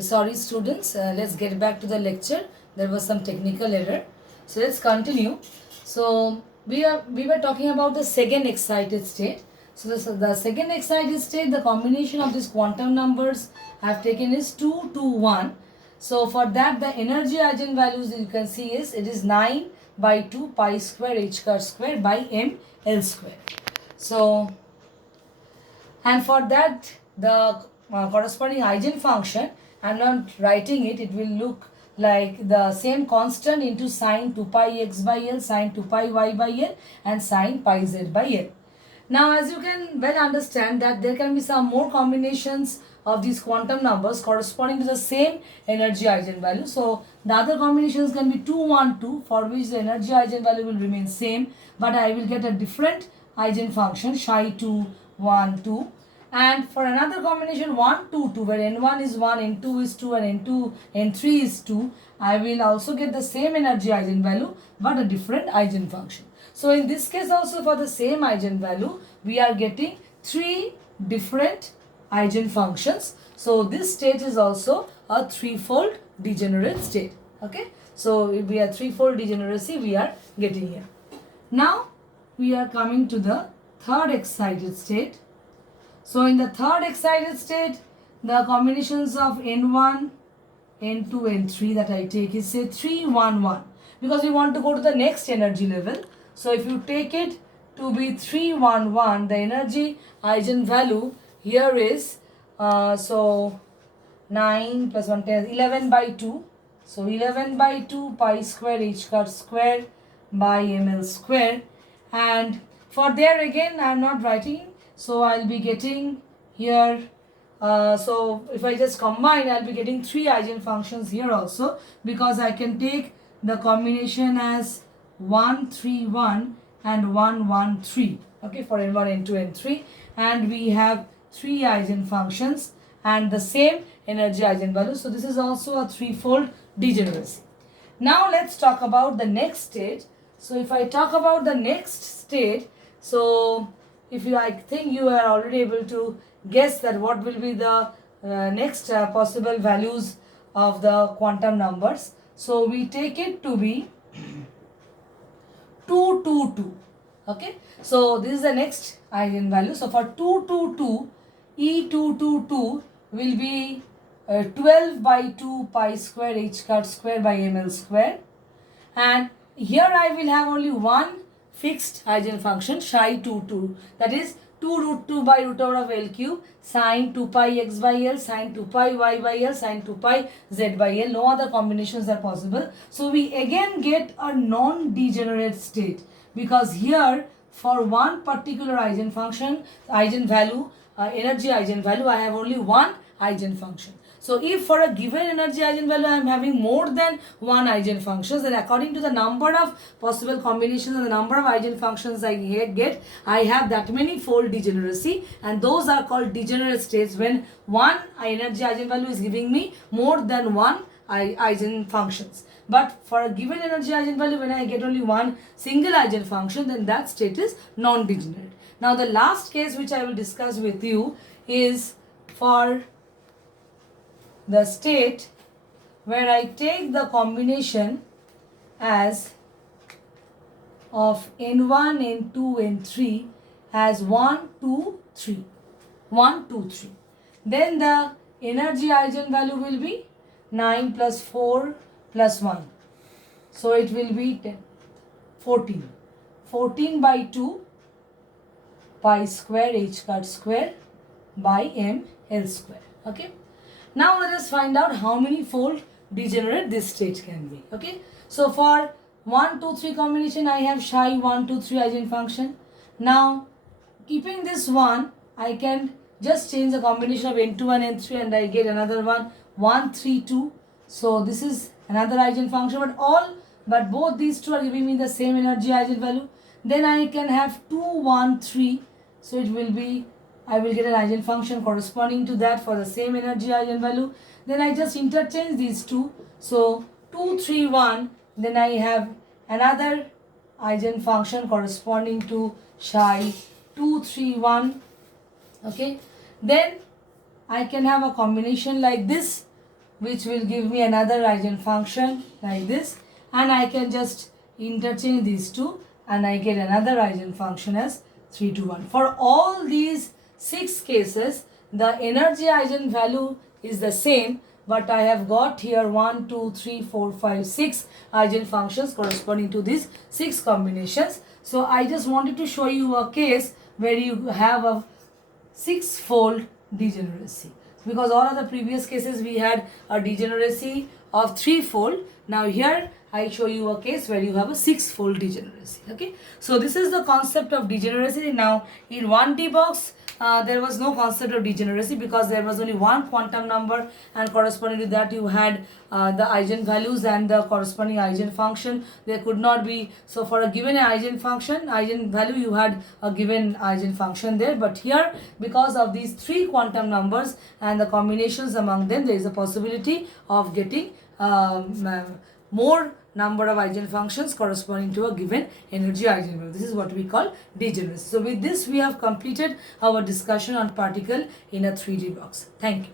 Sorry students, let's get back to the lecture. There was some technical error. So let's continue. So we were talking about the second excited state. So the second excited state, the combination of these quantum numbers I have taken is 2 to 1. So for that, the energy eigenvalues you can see is it is 9 by 2 pi square h car square by m l square. So and for that the corresponding eigenfunction, I'm not writing it, it will look like the same constant into sine 2 pi x by l, sine 2 pi y by l and sine pi z by l. Now as you can well understand that there can be some more combinations of these quantum numbers corresponding to the same energy eigenvalue. So the other combinations can be 2 1 2, for which the energy eigenvalue will remain same, but I will get a different eigenfunction psi 2 1 2. And for another combination 1 2 2, where n1 is 1, n2 is 2 and n2 n3 is 2, I will also get the same energy eigenvalue but a different eigenfunction. So in this case also, for the same eigenvalue, we are getting 3 different eigenfunctions. So this state is also a threefold degenerate state. Okay. So if we are threefold degeneracy we are getting here. Now we are coming to the third excited state. So in the third excited state, the combinations of n1, n2, n3 that I take is say 3 1 1, because we want to go to the next energy level. So if you take it to be 3 1 1, the energy eigenvalue here is so 9 plus 1 10 11 by 2. So 11 by 2 pi square h car square by ml square. And for there again I am not writing, so I'll be getting here so if I just combine, I'll be getting 3 eigenfunctions here also, because I can take the combination as 1 3 1 and 1 1 3, okay, for n1 n2 n3, and we have 3 eigenfunctions and the same energy eigenvalue. So this is also a threefold degeneracy. Now let's talk about the next state. So if I talk about the next state, so if you, I think you are already able to guess that what will be the next possible values of the quantum numbers. So we take it to be 2 2 2. Okay. So this is the next eigenvalue. So for 2 2 2, E222 will be 12 by 2 pi square h car square by ml square. And here I will have only one fixed eigenfunction psi 2 2, that is 2 root 2 by root over of L cube sine 2 pi x by L sine 2 pi y by L sine 2 pi z by L. No other combinations are possible. So we again get a non-degenerate state, because here for one particular eigenfunction, eigenvalue, energy eigenvalue, I have only one eigenfunction. So if for a given energy eigenvalue I am having more than one eigenfunctions, then according to the number of possible combinations and the number of eigenfunctions I get, I have that many fold degeneracy, and those are called degenerate states when one energy eigenvalue is giving me more than one eigenfunctions. But for a given energy eigenvalue, when I get only one single eigenfunction, then that state is non-degenerate. Now the last case which I will discuss with you is for the state where I take the combination as of n1, n2, n3 as 1, 2, 3. 1, 2, 3. Then the energy eigenvalue will be 9 plus 4 plus 1. So it will be 10, 14. 14 by 2 pi square h car square by m l square. Okay. Now let us find out how many fold degenerate this state can be. Okay. So for 1, 2, 3 combination, I have psi 1, 2, 3 eigenfunction. Now keeping this one, I can just change the combination of n2 and n3 and I get another one 1, 3, 2. So this is another eigenfunction, but both these two are giving me the same energy eigenvalue. Then I can have 2, 1, 3. So it will be, I will get an eigenfunction corresponding to that for the same energy eigenvalue. Then I just interchange these two. So 2, 3, 1. Then I have another eigenfunction corresponding to psi 2, 3, 1. Okay. Then I can have a combination like this which will give me another eigenfunction like this, and I can just interchange these two and I get another eigenfunction as 3 to 1. For all these 6 cases, the energy eigenvalue is the same, but I have got here 1, 2, 3, 4, 5, 6 eigenfunctions corresponding to these 6 combinations. So I just wanted to show you a case where you have a 6-fold degeneracy, because all of the previous cases we had a degeneracy of 3-fold. Now here I show you a case where you have a 6-fold degeneracy. Okay, so this is the concept of degeneracy. Now in 1D box there was no concept of degeneracy because there was only one quantum number, and corresponding to that you had the eigenvalues and the corresponding eigenfunction. There could not be, so for a given eigenvalue you had a given eigenfunction there, but here because of these 3 quantum numbers and the combinations among them, there is a possibility of getting more number of eigenfunctions corresponding to a given energy eigenvalue. This is what we call degeneracy. So with this we have completed our discussion on particle in a 3D box. Thank you.